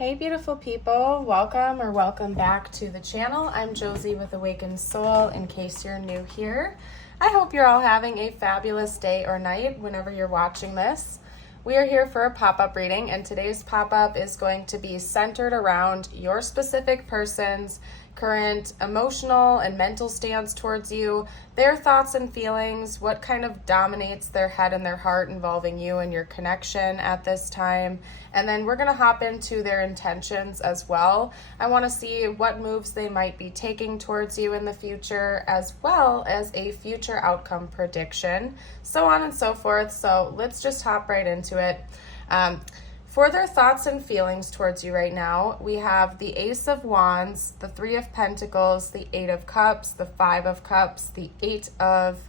Hey beautiful people, welcome back to the channel. I'm Josie with Awakened Soul, in case you're new here. I hope you're all having a fabulous day or night whenever you're watching this. We are here for a pop-up reading, and today's pop-up is going to be centered around your specific person's current emotional and mental stance towards you, their thoughts and feelings, what kind of dominates their head and their heart involving you and your connection at this time. And then we're going to hop into their intentions as well. I want to see what moves they might be taking towards you in the future, as well as a future outcome prediction, so on and so forth. So let's just hop right into it. For their thoughts and feelings towards you right now, we have the Ace of Wands, the Three of Pentacles, the Eight of Cups, the Five of Cups, the Eight of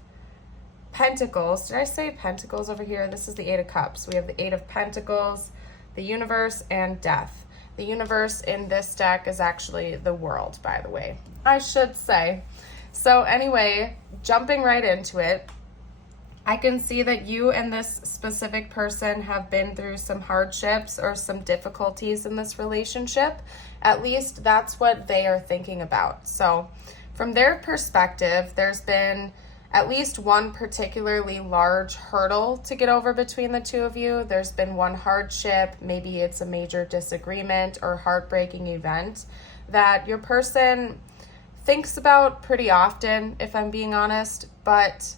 Pentacles. Did I say Pentacles over here? This is the Eight of Cups. We have the Eight of Pentacles, the Universe, and Death. The Universe in this deck is actually the world, by the way, I should say. So anyway, jumping right into it, I can see that you and this specific person have been through some hardships or some difficulties in this relationship. At least that's what they are thinking about. So from their perspective, there's been at least one particularly large hurdle to get over between the two of you. There's been one hardship, maybe it's a major disagreement or heartbreaking event that your person thinks about pretty often, if I'm being honest, but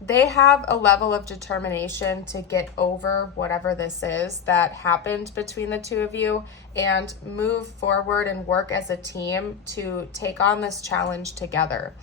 they have a level of determination to get over whatever this is that happened between the two of you and move forward and work as a team to take on this challenge together.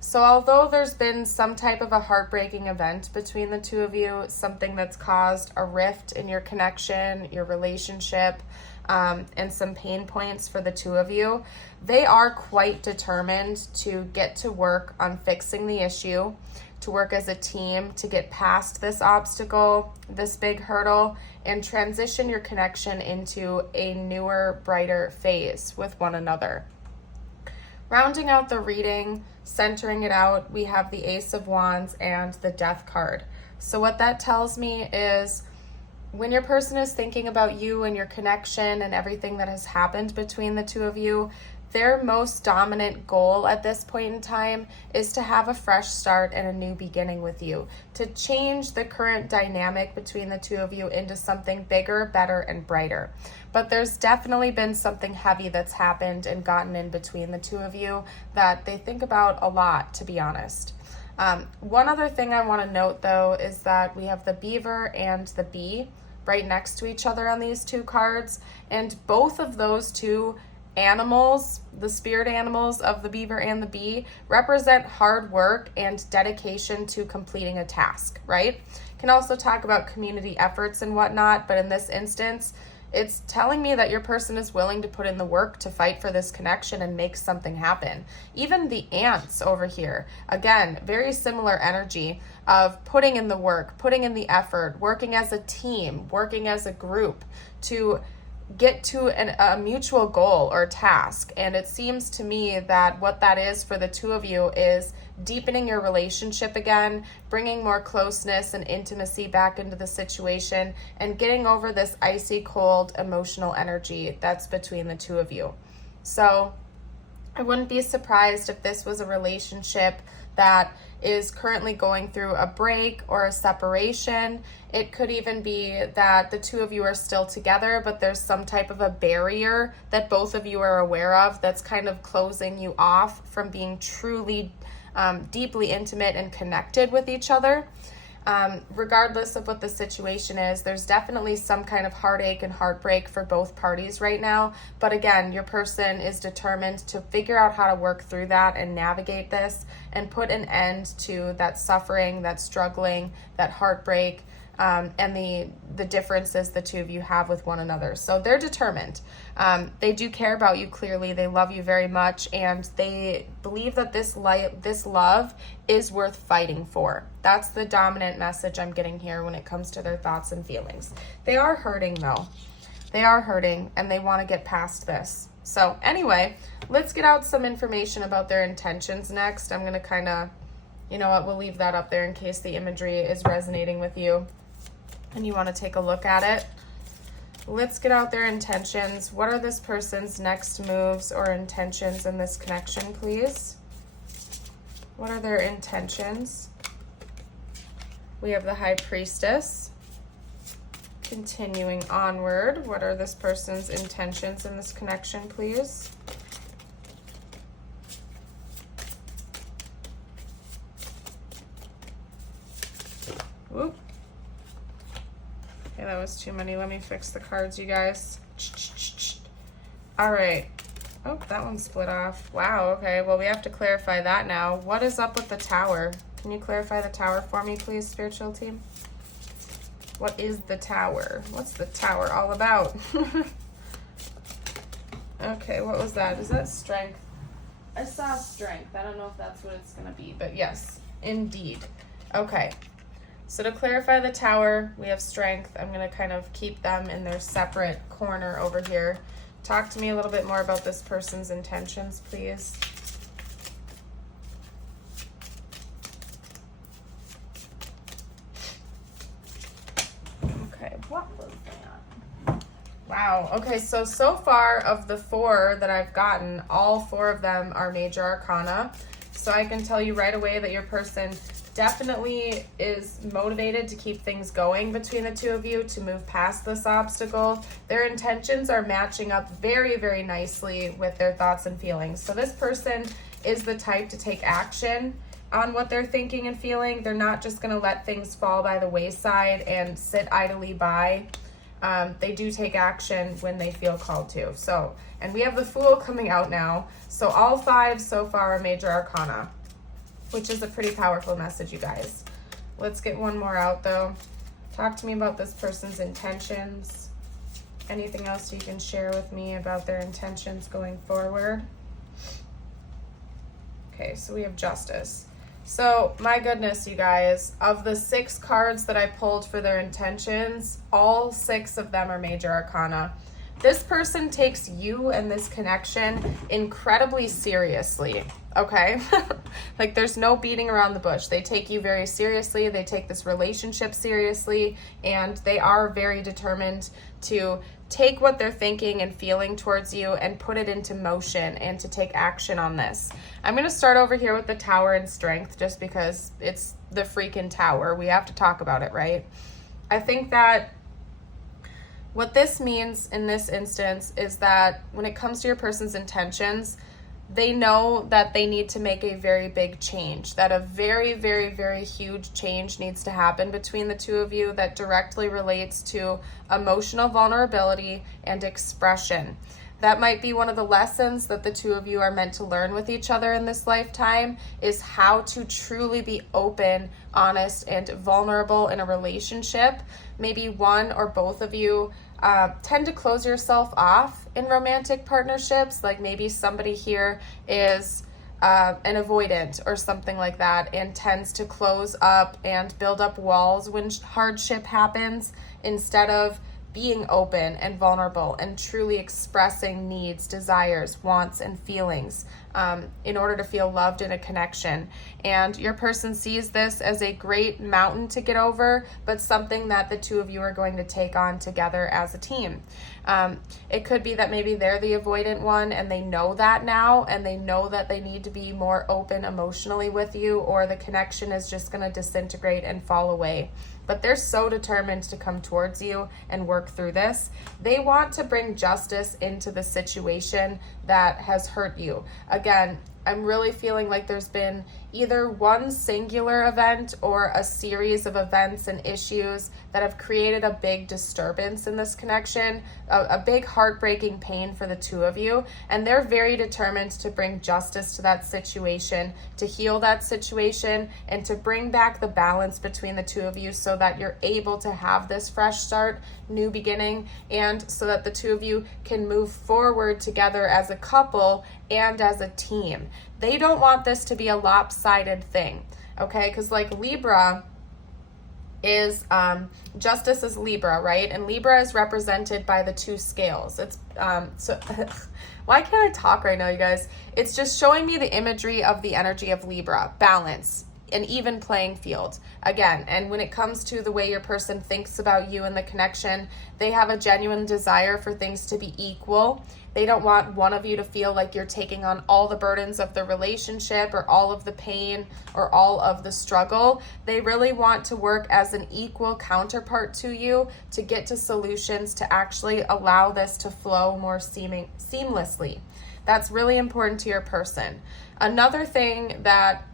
So although there's been some type of a heartbreaking event between the two of you, something that's caused a rift in your connection, your relationship, and some pain points for the two of you, they are quite determined to get to work on fixing the issue, to work as a team to get past this obstacle, this big hurdle, and transition your connection into a newer, brighter phase with one another. Rounding out the reading, centering it out, we have the Ace of Wands and the Death card. So what that tells me is when your person is thinking about you and your connection and everything that has happened between the two of you, their most dominant goal at this point in time is to have a fresh start and a new beginning with you, to change the current dynamic between the two of you into something bigger, better, and brighter. But there's definitely been something heavy that's happened and gotten in between the two of you that they think about a lot, to be honest. One other thing I want to note, though, is that we have the beaver and the bee right next to each other on these two cards, and both of those two animals, the spirit animals of the beaver and the bee, represent hard work and dedication to completing a task, right? Can also talk about community efforts and whatnot, but in this instance, it's telling me that your person is willing to put in the work to fight for this connection and make something happen. Even the ants over here, again, very similar energy of putting in the work, putting in the effort, working as a team, working as a group to get to a mutual goal or task. And it seems to me that what that is for the two of you is deepening your relationship again, bringing more closeness and intimacy back into the situation, and getting over this icy cold emotional energy that's between the two of you. So I wouldn't be surprised if this was a relationship that is currently going through a break or a separation. It could even be that the two of you are still together, but there's some type of a barrier that both of you are aware of that's kind of closing you off from being truly deeply intimate and connected with each other. Regardless of what the situation is, there's definitely some kind of heartache and heartbreak for both parties right now. But again, your person is determined to figure out how to work through that and navigate this and put an end to that suffering, that struggling, that heartbreak, and the differences the two of you have with one another. So they're determined. They do care about you clearly. They love you very much, and they believe that this love is worth fighting for. That's the dominant message I'm getting here when it comes to their thoughts and feelings. They are hurting, though. They are hurting, and they want to get past this. So anyway, let's get out some information about their intentions next. I'm going to kind of, you know what, we'll leave that up there in case the imagery is resonating with you and you want to take a look at it. Let's get out their intentions. What are this person's next moves or intentions in this connection, please? What are their intentions? We have the High Priestess. Continuing onward, what are this person's intentions in this connection, please? Whoop. Okay, that was too many. Let me fix the cards, you guys. All right. Oh, that one split off. Wow, okay. Well, we have to clarify that now. What is up with the Tower? Can you clarify the Tower for me, please, spiritual team? What is the Tower? What's the Tower all about? Okay, what was that? Is that strength? I saw strength. I don't know if that's what it's going to be, but yes, indeed. Okay, so to clarify the Tower, we have strength. I'm going to kind of keep them in their separate corner over here. Talk to me a little bit more about this person's intentions, please. What was that? Wow. Okay, so far of the 4 that I've gotten, all 4 of them are major arcana. So I can tell you right away that your person definitely is motivated to keep things going between the two of you, to move past this obstacle. Their intentions are matching up very, very nicely with their thoughts and feelings. So this person is the type to take action on what they're thinking and feeling. They're not just going to let things fall by the wayside and sit idly by. They do take action when they feel called to. So, and we have the Fool coming out now. So all 5 so far are major arcana, which is a pretty powerful message, you guys. Let's get one more out though. Talk to me about this person's intentions. Anything else you can share with me about their intentions going forward? Okay, so we have Justice. So, my goodness, you guys, of the 6 cards that I pulled for their intentions, all 6 of them are major arcana. This person takes you and this connection incredibly seriously, okay? Like, there's no beating around the bush. They take you very seriously. They take this relationship seriously, and they are very determined to take what they're thinking and feeling towards you and put it into motion and to take action on this. I'm going to start over here with the Tower and Strength just because it's the freaking Tower. We have to talk about it, right? I think that what this means in this instance is that when it comes to your person's intentions, they know that they need to make a very big change, that a very, very, very huge change needs to happen between the two of you that directly relates to emotional vulnerability and expression. That might be one of the lessons that the two of you are meant to learn with each other in this lifetime, is how to truly be open, honest, and vulnerable in a relationship. Maybe one or both of you tend to close yourself off in romantic partnerships. Like maybe somebody here is an avoidant or something like that and tends to close up and build up walls when hardship happens, instead of being open and vulnerable and truly expressing needs, desires, wants, and feelings in order to feel loved in a connection. And your person sees this as a great mountain to get over, but something that the two of you are going to take on together as a team. It could be that maybe they're the avoidant one and they know that now, and they know that they need to be more open emotionally with you, or the connection is just going to disintegrate and fall away. But they're so determined to come towards you and work through this. They want to bring justice into the situation that has hurt you. Again, I'm really feeling like there's been either one singular event or a series of events and issues that have created a big disturbance in this connection, a big heartbreaking pain for the two of you. And they're very determined to bring justice to that situation, to heal that situation, and to bring back the balance between the two of you so that you're able to have this fresh start, new beginning, and so that the two of you can move forward together as a couple and as a team. They don't want this to be a lopsided thing, okay? Because like Libra is, justice is Libra, right? And Libra is represented by the 2 scales. It's, so why can't I talk right now, you guys? It's just showing me the imagery of the energy of Libra, balance. an even playing field again. And when it comes to the way your person thinks about you and the connection, they have a genuine desire for things to be equal. They don't want one of you to feel like you're taking on all the burdens of the relationship or all of the pain or all of the struggle. They really want to work as an equal counterpart to you to get to solutions to actually allow this to flow more seamlessly. That's really important to your person. Another thing that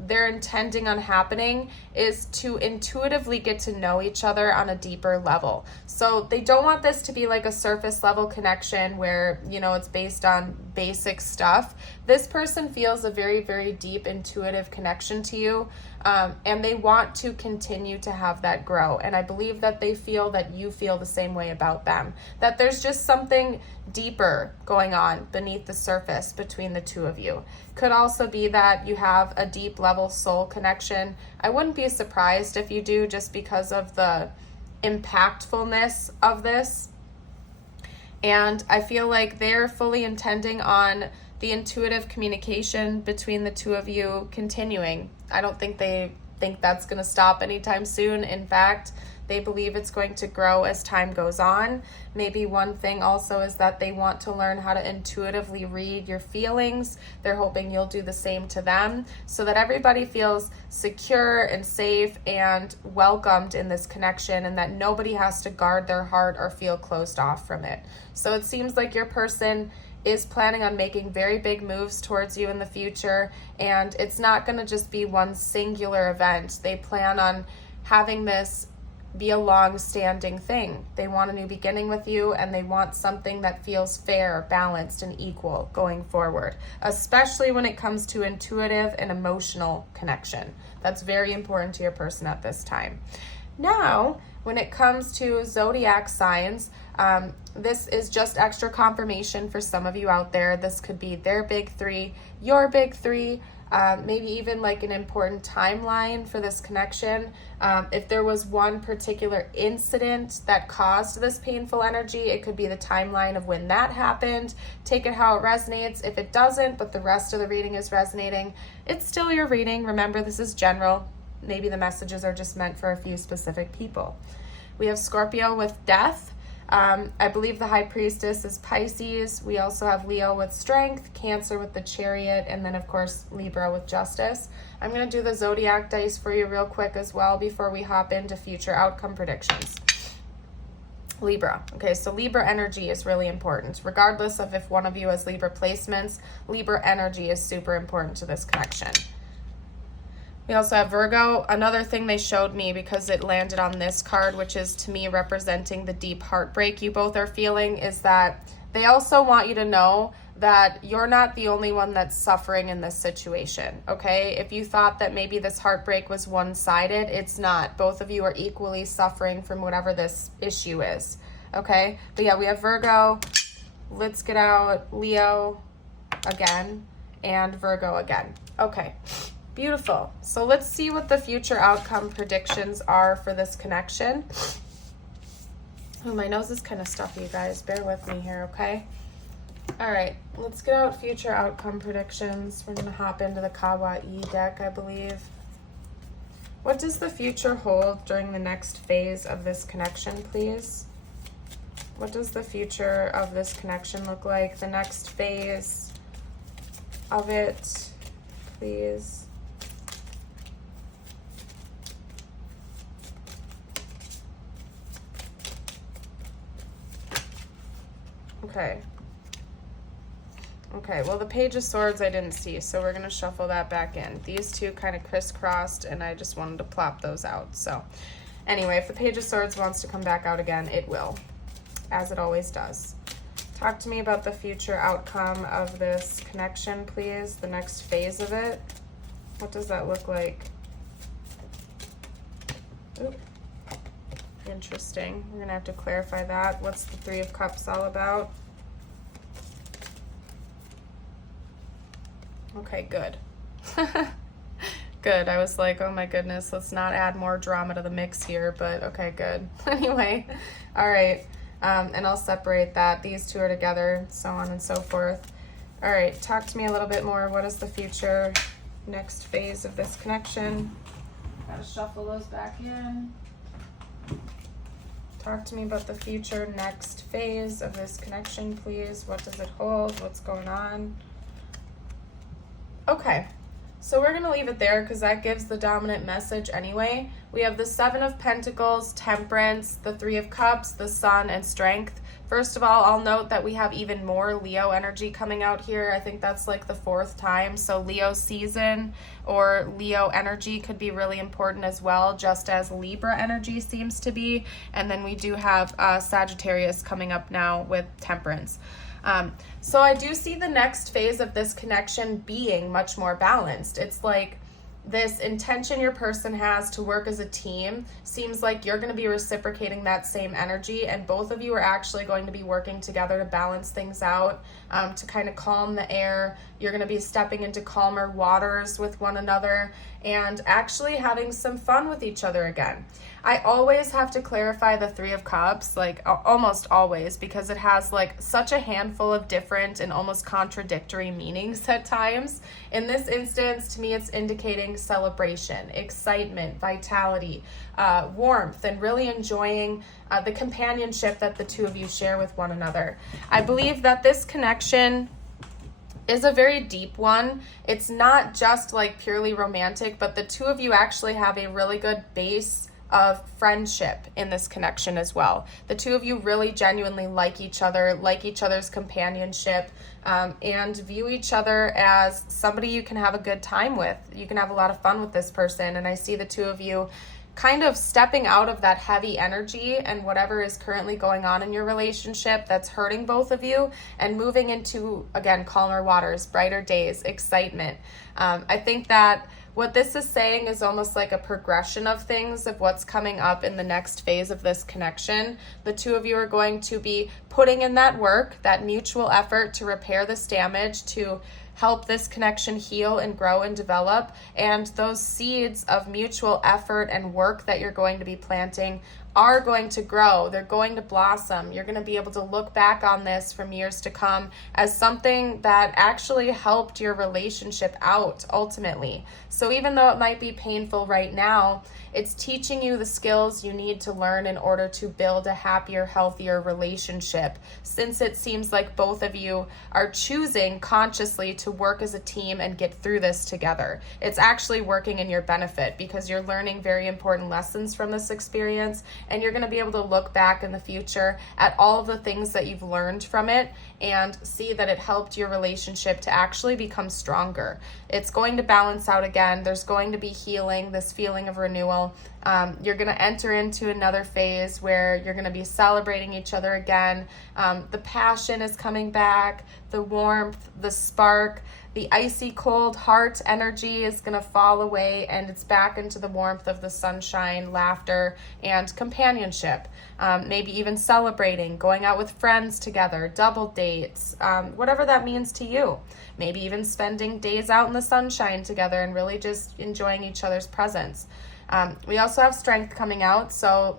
they're intending on happening is to intuitively get to know each other on a deeper level. So they don't want this to be like a surface level connection where, you know, it's based on basic stuff. This person feels a very, very deep intuitive connection to you, and they want to continue to have that grow. And I believe that they feel that you feel the same way about them, that there's just something deeper going on beneath the surface between the two of you. Could also be that you have a deep level soul connection. I wouldn't be surprised if you do, just because of the impactfulness of this. And I feel like they're fully intending on the intuitive communication between the two of you continuing. I don't think they think that's going to stop anytime soon. In fact, they believe it's going to grow as time goes on. Maybe one thing also is that they want to learn how to intuitively read your feelings. They're hoping you'll do the same to them so that everybody feels secure and safe and welcomed in this connection, and that nobody has to guard their heart or feel closed off from it. So it seems like your person is planning on making very big moves towards you in the future, and it's not going to just be one singular event. They plan on having this be a long-standing thing. They want a new beginning with you, and they want something that feels fair, balanced, and equal going forward, especially when it comes to intuitive and emotional connection. That's very important to your person at this time. Now, when it comes to zodiac signs, this is just extra confirmation for some of you out there. This could be their big three, your big three, maybe even like an important timeline for this connection. If there was one particular incident that caused this painful energy, it could be the timeline of when that happened. Take it how it resonates. If it doesn't, but the rest of the reading is resonating, it's still your reading. Remember, this is general. Maybe the messages are just meant for a few specific people. We have Scorpio with death. I believe the High Priestess is Pisces. We also have Leo with strength, Cancer with the Chariot, and then of course Libra with justice. I'm going to do the zodiac dice for you real quick as well before we hop into future outcome predictions. Libra. Okay, so Libra energy is really important. Regardless of if one of you has Libra placements, Libra energy is super important to this connection. We also have Virgo. Another thing they showed me, because it landed on this card, which is to me representing the deep heartbreak you both are feeling, is that they also want you to know that you're not the only one that's suffering in this situation, okay? If you thought that maybe this heartbreak was one-sided, it's not. Both of you are equally suffering from whatever this issue is, okay? But yeah, we have Virgo. Let's get out Leo again and Virgo again. Okay. Beautiful. So let's see what the future outcome predictions are for this connection. Oh, my nose is kind of stuffy, you guys. Bear with me here, okay? All right, let's get out future outcome predictions. We're going to hop into the Kawaii deck, I believe. What does the future hold during the next phase of this connection, please? What does the future of this connection look like? The next phase of it, please. Okay, well, the Page of Swords I didn't see, so we're going to shuffle that back in. These two kind of crisscrossed, and I just wanted to plop those out. So anyway, if the Page of Swords wants to come back out again, it will, as it always does. Talk to me about the future outcome of this connection, please, the next phase of it. What does that look like? Oop. Interesting. We're going to have to clarify that. What's the Three of Cups all about? Okay, good. Good. I was like, oh my goodness, let's not add more drama to the mix here, but okay, good. Anyway, all right. And I'll separate that. These two are together, so on and so forth. All right, talk to me a little bit more. What is the future next phase of this connection. Gotta shuffle those back in. Talk to me about the future next phase of this connection, please. What does it hold? What's going on? Okay, so we're going to leave it there because that gives the dominant message anyway. We have the Seven of Pentacles, Temperance, the Three of Cups, the Sun, and Strength. First of all, I'll note that we have even more Leo energy coming out here. I think that's like the 4th time. So Leo season or Leo energy could be really important as well, just as Libra energy seems to be. And then we do have Sagittarius coming up now with Temperance. So I do see the next phase of this connection being much more balanced. It's like this intention your person has to work as a team seems like you're going to be reciprocating that same energy, and both of you are actually going to be working together to balance things out, to kind of calm the air. You're going to be stepping into calmer waters with one another and actually having some fun with each other again. I always have to clarify the Three of Cups, like almost always, because it has like such a handful of different and almost contradictory meanings at times. In this instance, to me, it's indicating celebration, excitement, vitality, warmth, and really enjoying the companionship that the two of you share with one another. I believe that this connection is a very deep one. It's not just like purely romantic, but the two of you actually have a really good base of friendship in this connection as well. The two of you really genuinely like each other, like each other's companionship, and view each other as somebody you can have a good time with. You can have a lot of fun with this person, and I see the two of you kind of stepping out of that heavy energy and whatever is currently going on in your relationship that's hurting both of you, and moving into, again, calmer waters, brighter days, excitement. I think that what this is saying is almost like a progression of things of what's coming up in the next phase of this connection. The two of you are going to be putting in that work, that mutual effort to repair this damage, to help this connection heal and grow and develop. And those seeds of mutual effort and work that you're going to be planting are going to grow. They're going to blossom. You're going to be able to look back on this from years to come as something that actually helped your relationship out ultimately. So even though it might be painful right now, it's teaching you the skills you need to learn in order to build a happier, healthier relationship, since it seems like both of you are choosing consciously to work as a team and get through this together. It's actually working in your benefit because you're learning very important lessons from this experience, and you're going to be able to look back in the future at all of the things that you've learned from it and see that it helped your relationship to actually become stronger. It's going to balance out again. There's going to be healing, this feeling of renewal. You're going to enter into another phase where you're going to be celebrating each other again. The passion is coming back, the warmth, the spark, the icy cold heart energy is going to fall away, and it's back into the warmth of the sunshine, laughter, and companionship. Maybe even celebrating, going out with friends together, double dates, whatever that means to you. Maybe even spending days out in the sunshine together and really just enjoying each other's presence. We also have Strength coming out, so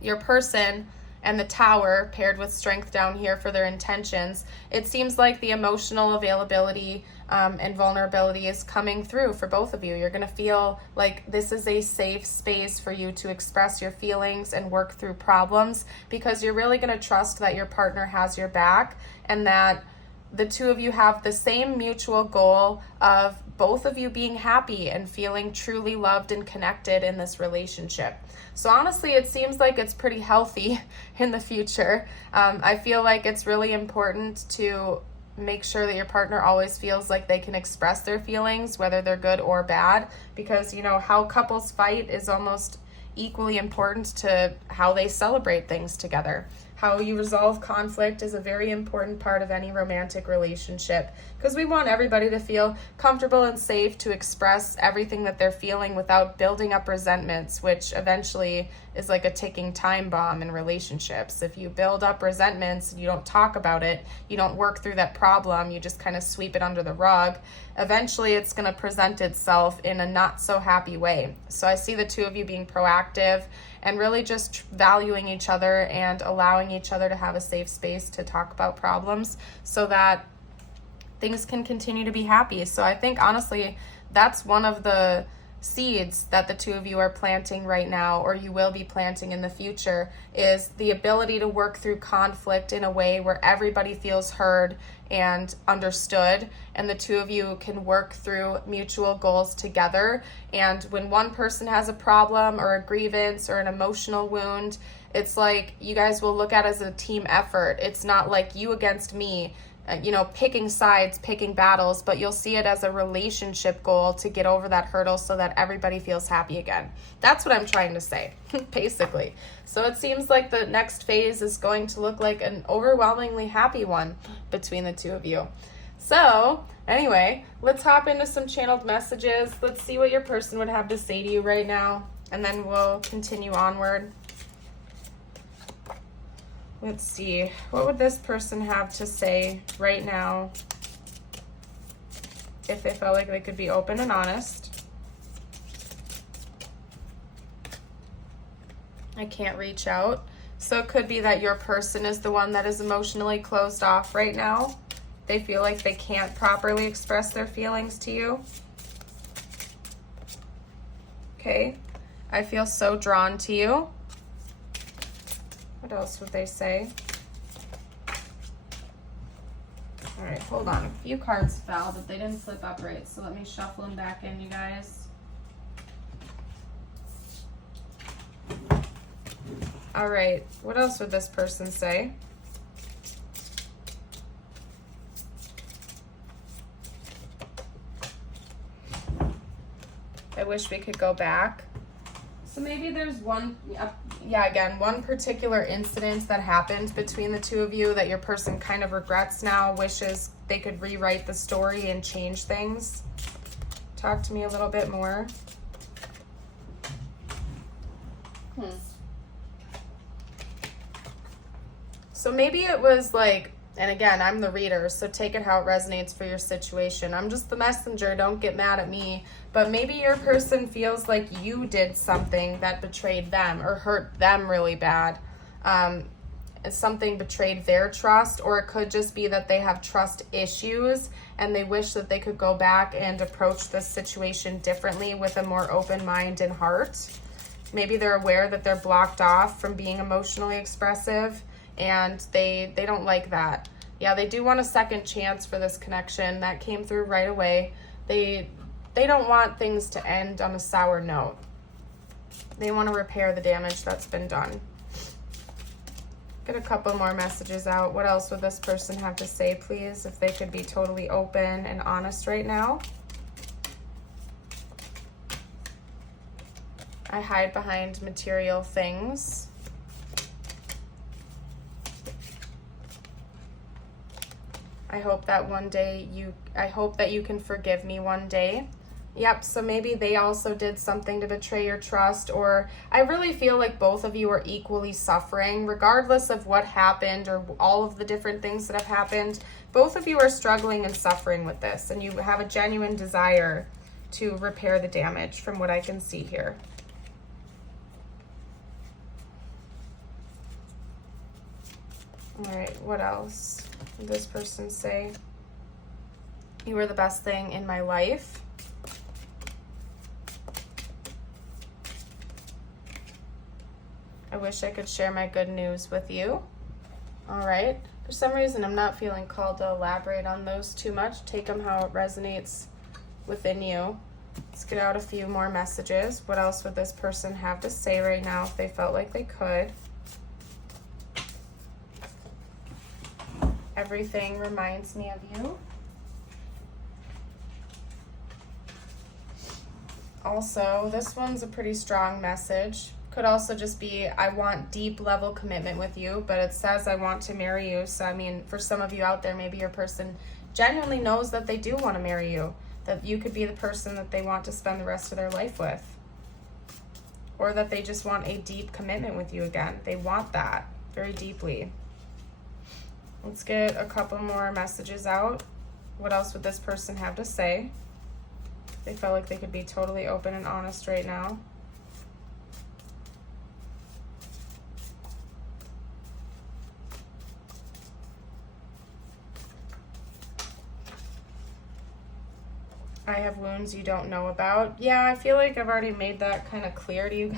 your person and the Tower paired with Strength down here for their intentions. It seems like the emotional availability and vulnerability is coming through for both of you. You're going to feel like this is a safe space for you to express your feelings and work through problems, because you're really going to trust that your partner has your back and that the two of you have the same mutual goal of both of you being happy and feeling truly loved and connected in this relationship. So honestly, it seems like it's pretty healthy in the future. I feel like it's really important to make sure that your partner always feels like they can express their feelings, whether they're good or bad, because, you know, how couples fight is almost equally important to how they celebrate things together. How you resolve conflict is a very important part of any romantic relationship, because we want everybody to feel comfortable and safe to express everything that they're feeling without building up resentments, which eventually is like a ticking time bomb in relationships. If you build up resentments, you don't talk about it, you don't work through that problem, you just kind of sweep it under the rug, eventually it's going to present itself in a not so happy way. So I see the two of you being proactive and really just valuing each other and allowing each other to have a safe space to talk about problems so that things can continue to be happy. So I think honestly, that's one of the seeds that the two of you are planting right now, or you will be planting in the future, is the ability to work through conflict in a way where everybody feels heard and understood, and the two of you can work through mutual goals together. And when one person has a problem or a grievance or an emotional wound, it's like you guys will look at it as a team effort. It's not like you against me, picking sides, picking battles, but you'll see it as a relationship goal to get over that hurdle so that everybody feels happy again. That's what I'm trying to say, basically. So it seems like the next phase is going to look like an overwhelmingly happy one between the two of you. So anyway, let's hop into some channeled messages. Let's see what your person would have to say to you right now, and then we'll continue onward. Let's see, what would this person have to say right now if they felt like they could be open and honest? I can't reach out. So it could be that your person is the one that is emotionally closed off right now. They feel like they can't properly express their feelings to you. Okay, I feel so drawn to you. What else would they say? All right, hold on. A few cards fell, but they didn't flip up right, so let me shuffle them back in, you guys. All right, what else would this person say? I wish we could go back. So maybe there's one particular incident that happened between the two of you that your person kind of regrets now, wishes they could rewrite the story and change things. Talk to me a little bit more. So maybe it was like, and again, I'm the reader, so take it how it resonates for your situation. I'm just the messenger, don't get mad at me. But maybe your person feels like you did something that betrayed them or hurt them really bad. Something betrayed their trust, or it could just be that they have trust issues and they wish that they could go back and approach this situation differently with a more open mind and heart. Maybe they're aware that they're blocked off from being emotionally expressive, and they don't like that. Yeah, they do want a second chance for this connection. That came through right away. They don't want things to end on a sour note. They want to repair the damage that's been done. Get a couple more messages out. What else would this person have to say, please, if they could be totally open and honest right now? I hide behind material things. I hope that you can forgive me one day. Yep, so maybe they also did something to betray your trust, or I really feel like both of you are equally suffering, regardless of what happened or all of the different things that have happened. Both of you are struggling and suffering with this, and you have a genuine desire to repair the damage from what I can see here. All right, what else did this person say? You were the best thing in my life. I wish I could share my good news with you. All right. For some reason, I'm not feeling called to elaborate on those too much. Take them how it resonates within you. Let's get out a few more messages. What else would this person have to say right now if they felt like they could? Everything reminds me of you. Also, this one's a pretty strong message. Could also just be, I want deep level commitment with you, but it says I want to marry you. So, I mean, for some of you out there, maybe your person genuinely knows that they do want to marry you, that you could be the person that they want to spend the rest of their life with, or that they just want a deep commitment with you again. They want that very deeply. Let's get a couple more messages out. What else would this person have to say? They felt like they could be totally open and honest right now. I have wounds you don't know about. Yeah, I feel like I've already made that kind of clear to you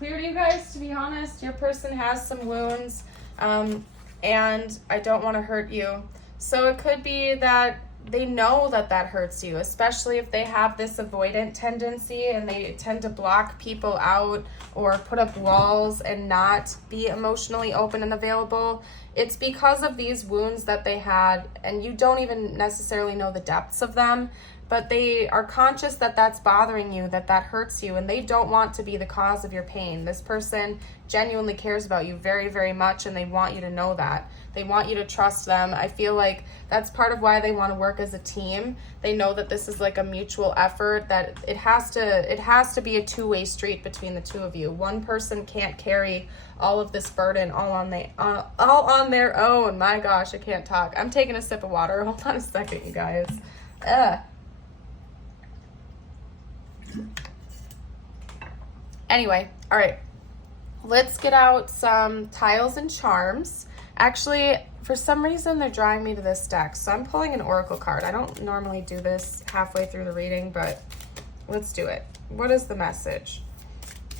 guys, to be honest. Your person has some wounds, and I don't want to hurt you. So it could be that they know that that hurts you, especially if they have this avoidant tendency and they tend to block people out or put up walls and not be emotionally open and available. It's because of these wounds that they had, and you don't even necessarily know the depths of them, but they are conscious that that's bothering you, that that hurts you, and they don't want to be the cause of your pain. This person genuinely cares about you very, very much, and they want you to know that. They want you to trust them. I feel like that's part of why they want to work as a team. They know that this is like a mutual effort, that it has to be a two-way street between the two of you. One person can't carry all of this burden all on their own. My gosh, I can't talk. I'm taking a sip of water. Hold on a second, you guys. Anyway, all right, let's get out some tiles and charms. Actually, for some reason, they're drawing me to this deck, so I'm pulling an oracle card. I don't normally do this halfway through the reading, but let's do it. What is the message?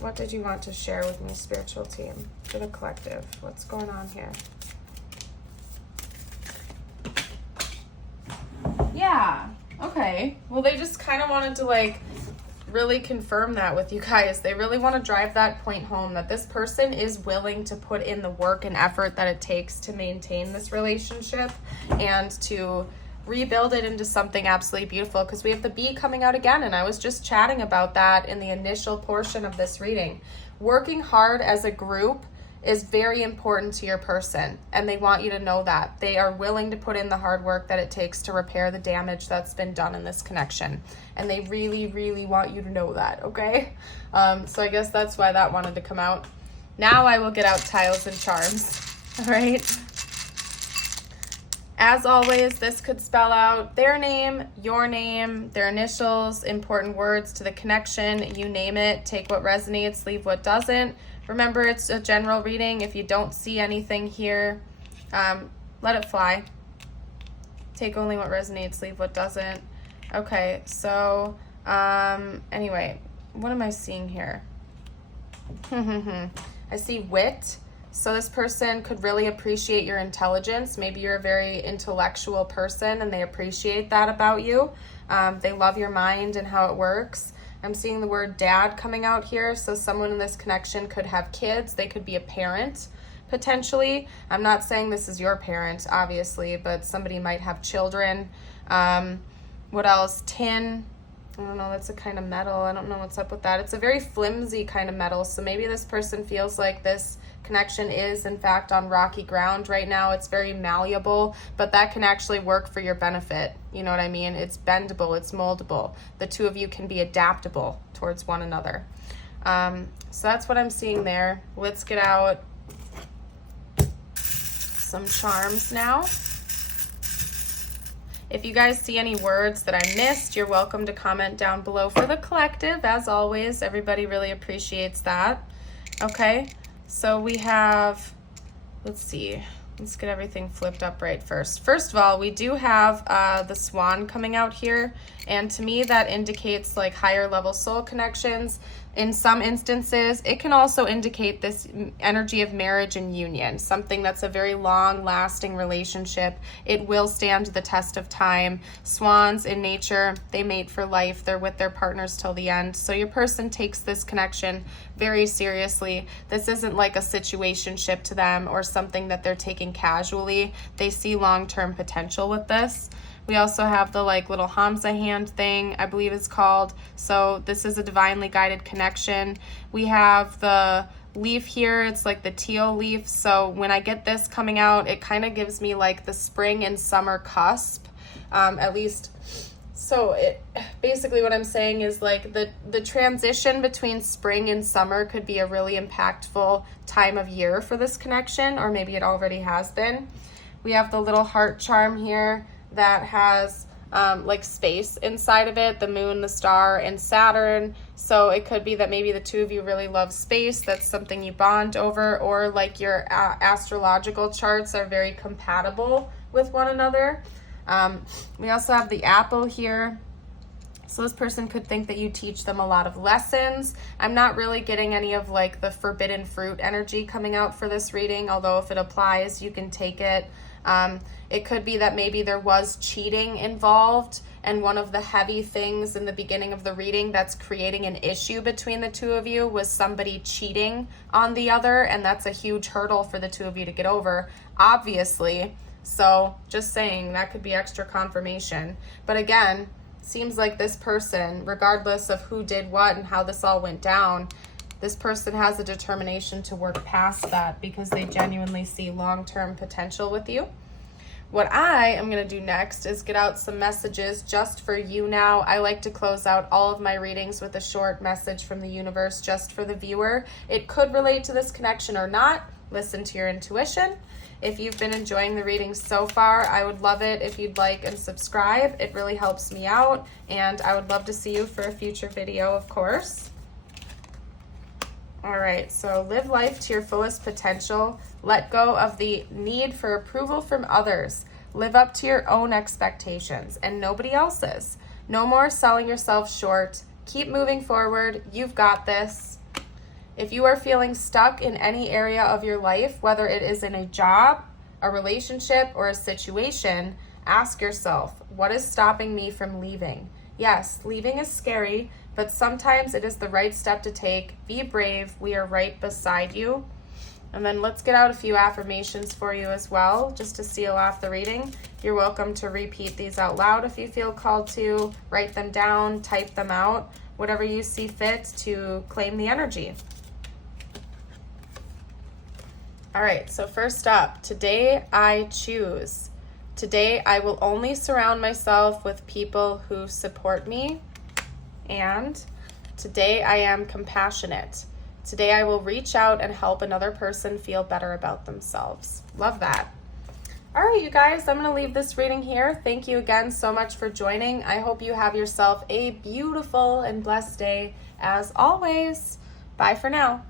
What did you want to share with me, spiritual team, for the collective? What's going on here? Yeah, okay. Well, they just kind of wanted to like really confirm that with you guys. They really want to drive that point home, that this person is willing to put in the work and effort that it takes to maintain this relationship and to rebuild it into something absolutely beautiful, because we have the bee coming out again, and I was just chatting about that in the initial portion of this reading. Working hard as a group is very important to your person, and they want you to know that. They are willing to put in the hard work that it takes to repair the damage that's been done in this connection, and they really, really want you to know that, okay? So I guess that's why that wanted to come out. Now I will get out tiles and charms, all right? As always, this could spell out their name, your name, their initials, important words to the connection, you name it. Take what resonates, leave what doesn't. Remember, it's a general reading. If you don't see anything here, let it fly. Take only what resonates, leave what doesn't. Okay, so anyway, what am I seeing here? I see wit. So this person could really appreciate your intelligence. Maybe you're a very intellectual person and they appreciate that about you. They love your mind and how it works. I'm seeing the word dad coming out here. So someone in this connection could have kids. They could be a parent, potentially. I'm not saying this is your parent, obviously, but somebody might have children. What else? Tin. I don't know, that's a kind of metal. I don't know what's up with that. It's a very flimsy kind of metal. So maybe this person feels like this connection is, in fact, on rocky ground right now. It's very malleable, but that can actually work for your benefit. You know what I mean? It's bendable, it's moldable. The two of you can be adaptable towards one another. So that's what I'm seeing there. Let's get out some charms now. If you guys see any words that I missed, you're welcome to comment down below for the collective. As always, everybody really appreciates that. Okay, so we have, let's see, let's get everything flipped up right first. First of all, we do have the swan coming out here, and to me that indicates like higher level soul connections. In some instances, it can also indicate this energy of marriage and union, something that's a very long-lasting relationship. It will stand the test of time. Swans in nature, they mate for life. They're with their partners till the end. So your person takes this connection very seriously. This isn't like a situationship to them or something that they're taking casually. They see long-term potential with this. We also have the like little Hamza hand thing, I believe it's called. So this is a divinely guided connection. We have the leaf here. It's like the teal leaf. So when I get this coming out, it kind of gives me like the spring and summer cusp, at least. So it basically what I'm saying is like the transition between spring and summer could be a really impactful time of year for this connection, or maybe it already has been. We have the little heart charm here that has like space inside of it, the moon, the star, and Saturn. So it could be that maybe the two of you really love space. That's something you bond over, or like your astrological charts are very compatible with one another. We also have the apple here, So this person could think that you teach them a lot of lessons. I'm not really getting any of like the forbidden fruit energy coming out for this reading, although if it applies, you can take it. It could be that maybe there was cheating involved, and one of the heavy things in the beginning of the reading that's creating an issue between the two of you was somebody cheating on the other, and that's a huge hurdle for the two of you to get over, obviously. So just saying, that could be extra confirmation. But again, seems like this person, regardless of who did what and how this all went down, this person has a determination to work past that because they genuinely see long-term potential with you. What I am going to do next is get out some messages just for you now. I like to close out all of my readings with a short message from the universe just for the viewer. It could relate to this connection or not. Listen to your intuition. If you've been enjoying the readings so far, I would love it if you'd like and subscribe. It really helps me out, and I would love to see you for a future video, of course. All right, so live life to your fullest potential. Let go of the need for approval from others. Live up to your own expectations and nobody else's. No more selling yourself short. Keep moving forward. You've got this. If you are feeling stuck in any area of your life, whether it is in a job, a relationship, or a situation, ask yourself, what is stopping me from leaving? Yes, leaving is scary, but sometimes it is the right step to take. Be brave. We are right beside you. And then let's get out a few affirmations for you as well, just to seal off the reading. You're welcome to repeat these out loud if you feel called to. Write them down, type them out, whatever you see fit to claim the energy. All right, so first up, today I choose. Today I will only surround myself with people who support me. And today I am compassionate. Today I will reach out and help another person feel better about themselves. Love that. All right, you guys, I'm going to leave this reading here. Thank you again so much for joining. I hope you have yourself a beautiful and blessed day as always. Bye for now.